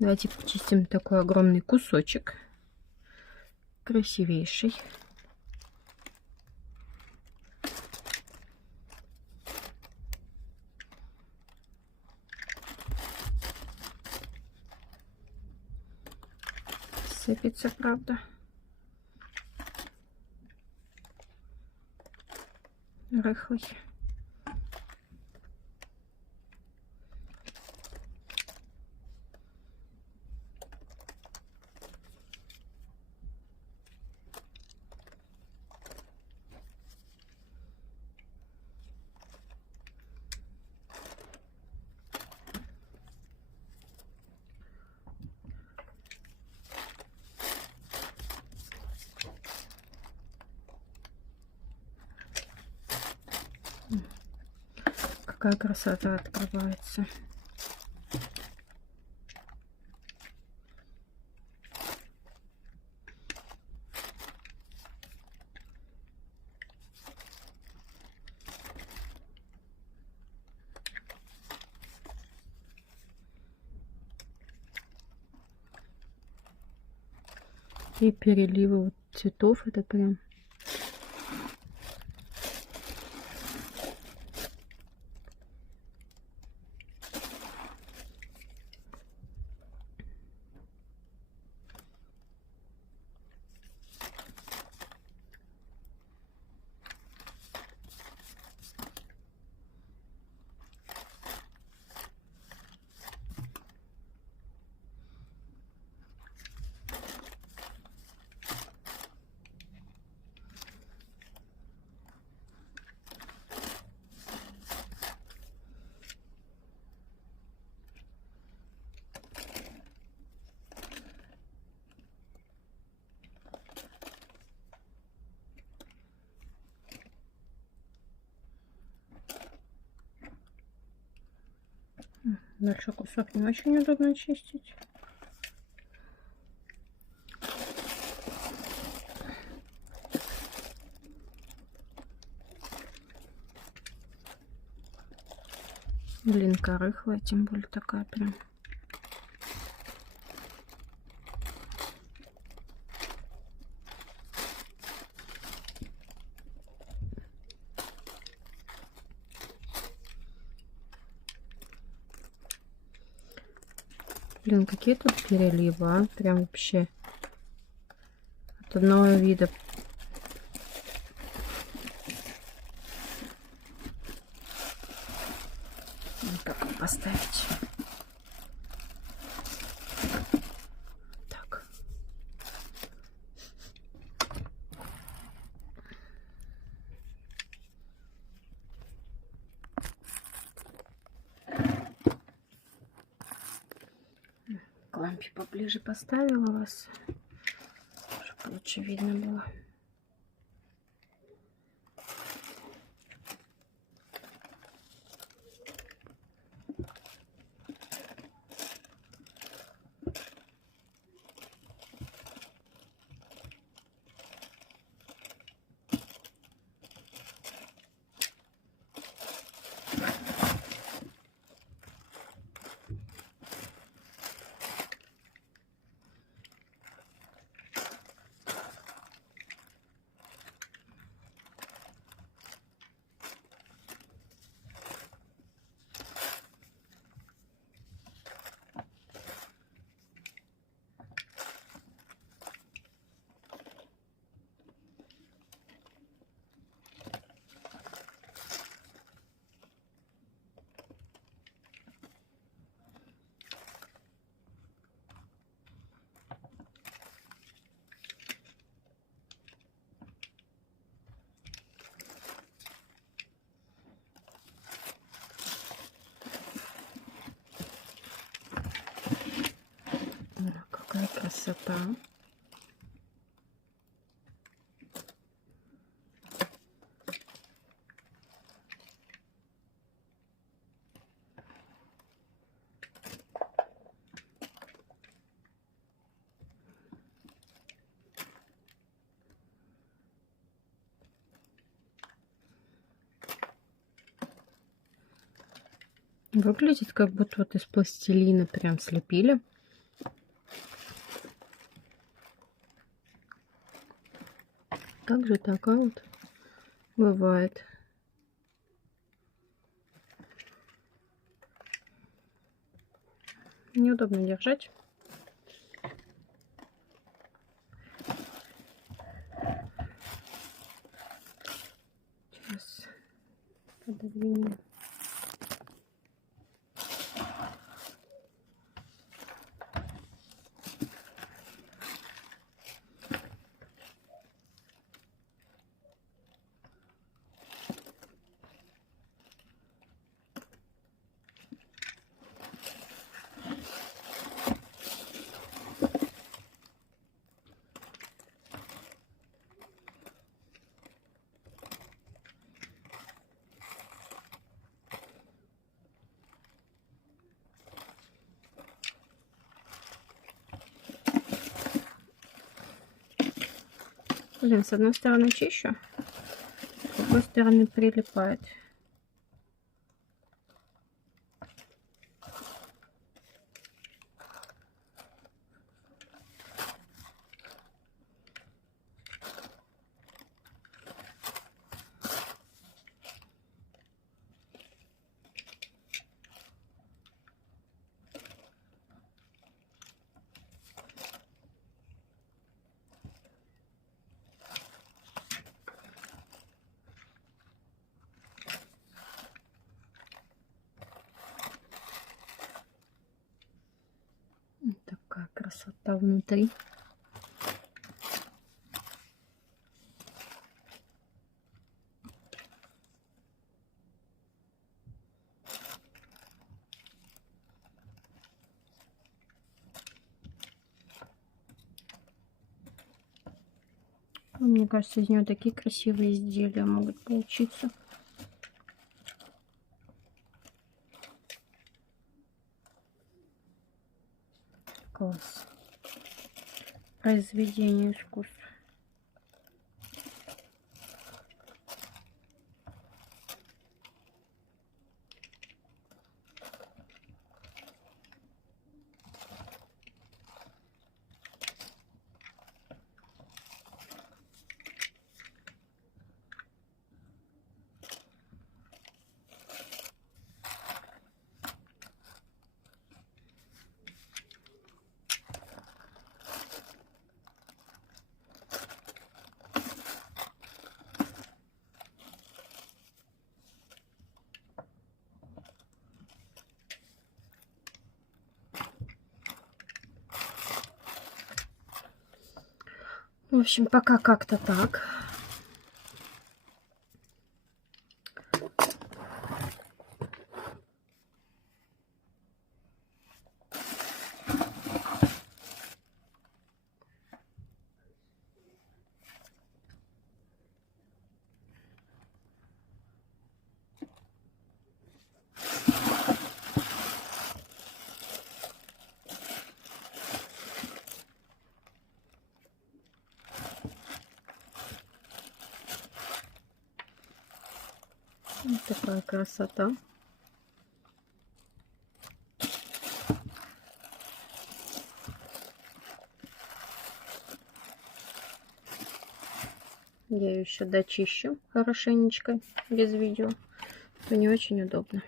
Давайте почистим такой огромный кусочек. Красивейший. Сыпется, правда. Рыхлый. Какая красота открывается. И переливы вот цветов, это прям большой кусок, не очень удобно чистить. Блинка рыхлая, тем более такая прям. Блин, какие тут переливы, а? Прям вообще от одного вида. Как поставить? Так. К лампе поближе поставила вас, чтобы лучше видно было. Какая красота. Выглядит как будто вот из пластилина прям слепили. также такая вот бывает. Неудобно держать. Сейчас пододвинем. Блин, с одной стороны чищу, с другой стороны прилипает. Такая красота внутри. Мне кажется, из нее такие красивые изделия могут получиться. Класс. Произведение искусства. В общем, пока как-то так. Вот такая красота. Я ее еще дочищу хорошенечко без видео. Это не очень удобно.